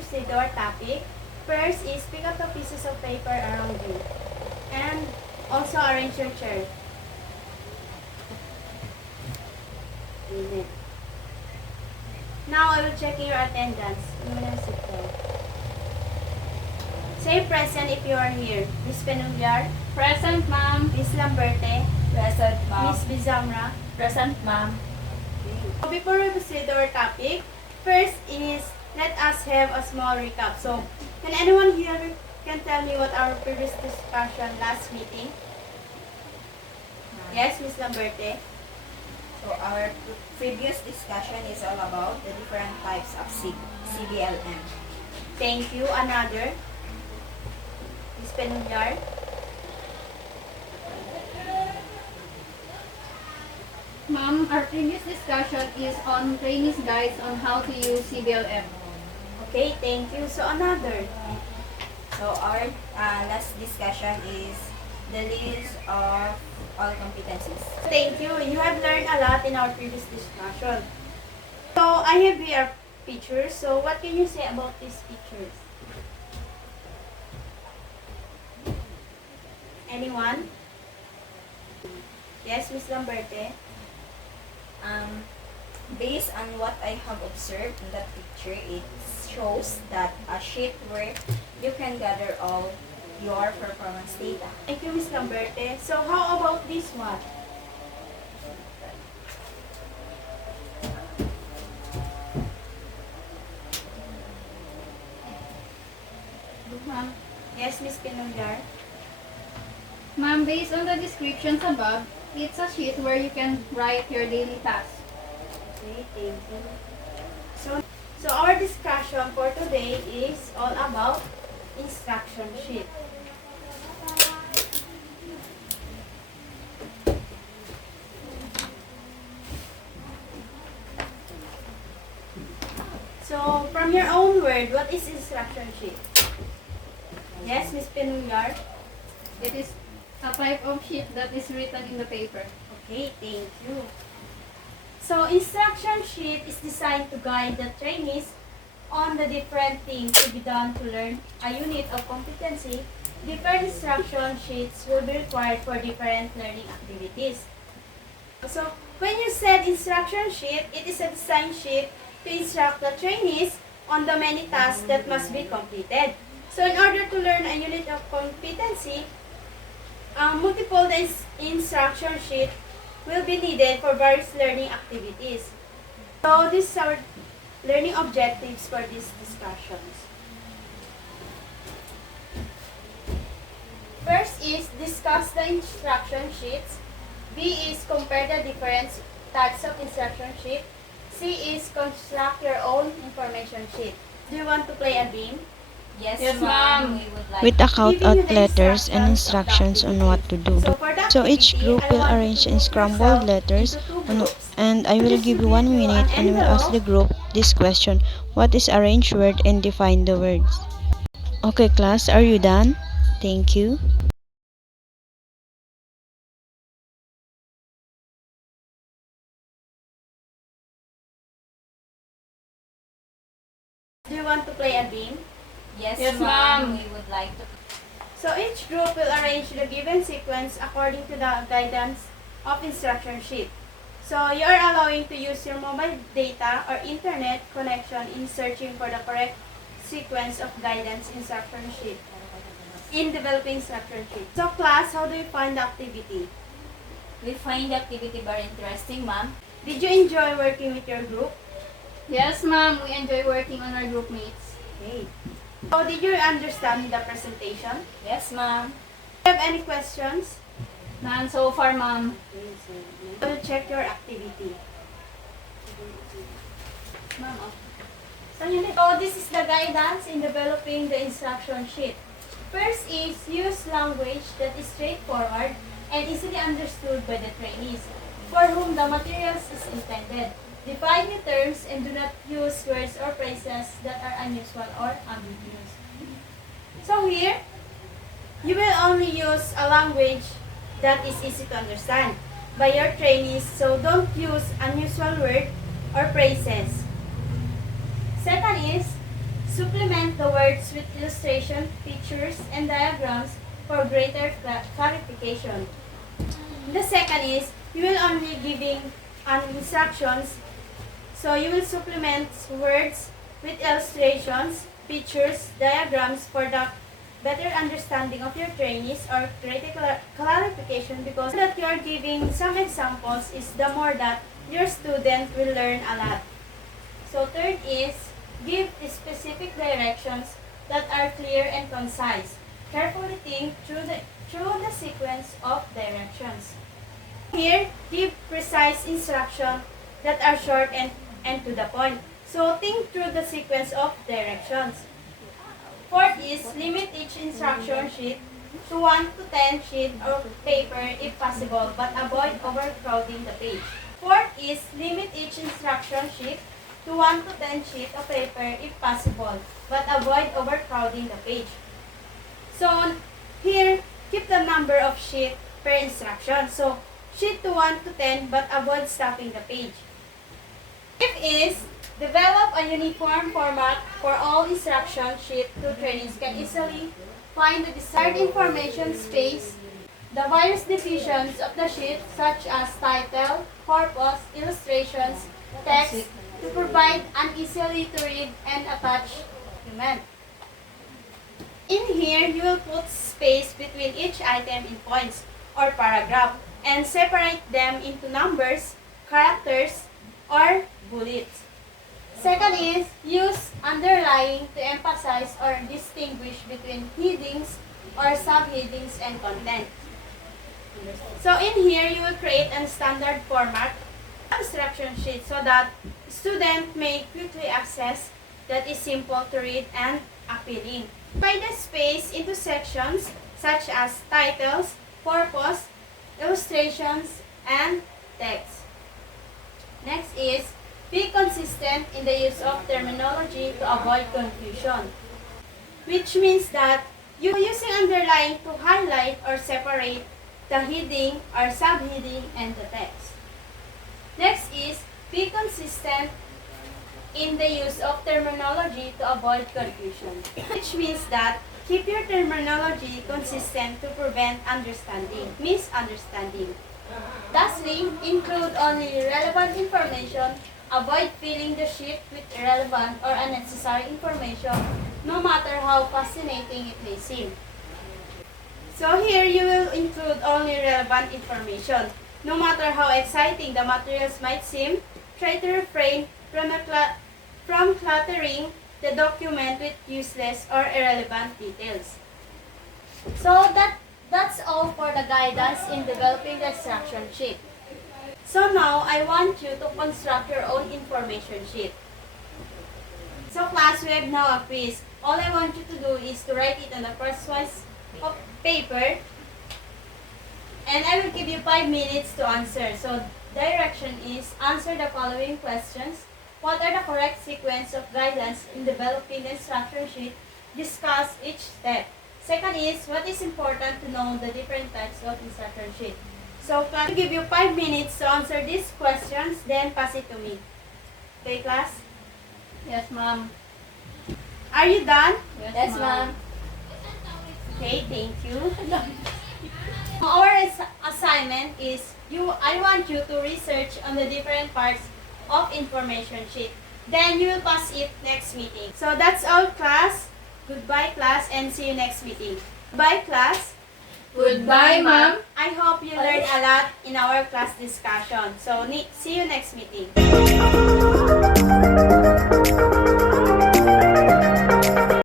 proceed to our topic, first is pick up the pieces of paper around you. And also arrange your chair. Now I will check your attendance. You may now sit down. Say present if you are here. Miss Penuliar. Present, ma'am. Miss Lamberte. Present, ma'am. Miss Bizamra. Present, ma'am. So before we proceed to our topic, first is let us have a small recap. So, can anyone here can tell me what our previous discussion last meeting? Yes, Miss Lamberte. So our previous discussion is all about the different types of CBLM. Thank you. Another? Miss Penuliar. Ma'am, our previous discussion is on trainees guides on how to use CBLM. Okay, thank you. So another? So our last discussion is the list of all competencies. Thank you. You have learned a lot in our previous discussion. So I have here pictures. So what can you say about these pictures? Anyone? Yes, Miss Lamberte. Based on what I have observed in that picture, it shows that a sheet where you can gather all your performance data. Thank you, Miss Lamberte. So how about this one? Ma'am, Yes, Miss Pinular. Ma'am, based on the descriptions above, it's a sheet where you can write your daily tasks. Okay, thank you. So our discussion for today is all about instruction sheet. So from your own word, what is instruction sheet? Yes, Miss Penular. It is a type of sheet that is written in the paper. Okay, thank you. So, instruction sheet is designed to guide the trainees on the different things to be done to learn a unit of competency. Different instruction sheets will be required for different learning activities. So, when you said instruction sheet, it is a design sheet to instruct the trainees on the many tasks that must be completed. So, in order to learn a unit of competency, multiple instruction sheet will be needed for various learning activities. So, these are learning objectives for these discussions. First is discuss the instruction sheets. B is compare the different types of instruction sheet. C is construct your own information sheet. Do you want to play a game? Yes, Yes, ma'am. ma'am. We would like With account Giving you out the letters and instructions on what to do. So, for the So each activity, group I will want you arrange to in group scrambled yourself letters into two groups. and I will give you 1 minute and will ask the group this question: what is arranged word, and define the words. Okay class, are you done? Thank you. Do you want to play a game? Yes, Yes, ma'am. ma'am. We would like to. So each group will arrange the given sequence according to the guidance of instruction sheet. So you are allowing to use your mobile data or internet connection in searching for the correct sequence of guidance instruction sheet in developing instruction sheet. So class, how do you find the activity? We find the activity very interesting, ma'am. Did you enjoy working with your group? Yes, ma'am, we enjoy working on our group mates. Okay. So did you understand the presentation? Yes, ma'am. Do you have any questions? None so far, ma'am. I will check your activity. Ma'am, So this is the guidance in developing the instruction sheet. First is use language that is straightforward and easily understood by the trainees, for whom the materials is intended. Define new terms and do not use words or phrases that are unusual or ambiguous. So here, you will only use a language that is easy to understand by your trainees, so don't use unusual words or phrases. Second is, Supplement the words with illustration, pictures, and diagrams for greater clarification. The second is, you will only giving instructions, so you will supplement words with illustrations, pictures, diagrams for the better understanding of your trainees or greater clarification, because that you are giving some examples is the more that your student will learn a lot. So third is, give specific directions that are clear and concise. Carefully think through the sequence of directions. Here, give precise instructions that are short and to the point. So think through the sequence of directions. Fourth is, limit each instruction sheet to 1 to 10 sheets of paper if possible, but avoid overcrowding the page. Fourth is, limit each instruction sheet to 1 to 10 sheets of paper if possible, but avoid overcrowding the page. So here, keep the number of sheets per instruction. So sheet to 1 to 10, but avoid stuffing the page. Fifth is, develop a uniform format for all instruction sheets so trainees can easily find the desired information space, the various divisions of the sheet such as title, purpose, illustrations, text, to provide an easily to read and attach document. In here, you will put space between each item in points or paragraph and separate them into numbers, characters, or bullets. Second is, use underlying to emphasize or distinguish between headings or subheadings and content. So in here, you will create a standard format instruction sheet so that students may quickly access, that is simple to read and appealing. Divide the space into sections such as titles, purpose, illustrations, and text. Next is, be consistent in the use of terminology to avoid confusion, which means that you are using underline to highlight or separate the heading or subheading and the text. Next is, be consistent in the use of terminology to avoid confusion, which means that keep your terminology consistent to prevent misunderstanding. Lastly, include only relevant information. Avoid filling the sheet with irrelevant or unnecessary information, no matter how fascinating it may seem. So here you will include only relevant information. No matter how exciting the materials might seem, try to refrain from cluttering the document with useless or irrelevant details. So that's all for the guidance in developing the instruction sheet. So now, I want you to construct your own information sheet. So class, we have now a quiz. All I want you to do is to write it on the first slice of paper. And I will give you 5 minutes to answer. So direction is, answer the following questions. What are the correct sequence of guidelines in developing the instruction sheet? Discuss each step. Second is, what is important to know the different types of instruction sheet? So class, I will give you 5 minutes to answer these questions, then pass it to me. Okay, class? Yes, ma'am. Are you done? Yes, ma'am. Okay, thank you. Our assignment is, I want you to research on the different parts of information sheet. Then you will pass it next meeting. So that's all, class. Goodbye, class, and see you next meeting. Bye, class. Goodbye, ma'am. I hope you learned a lot in our class discussion. So see you next meeting.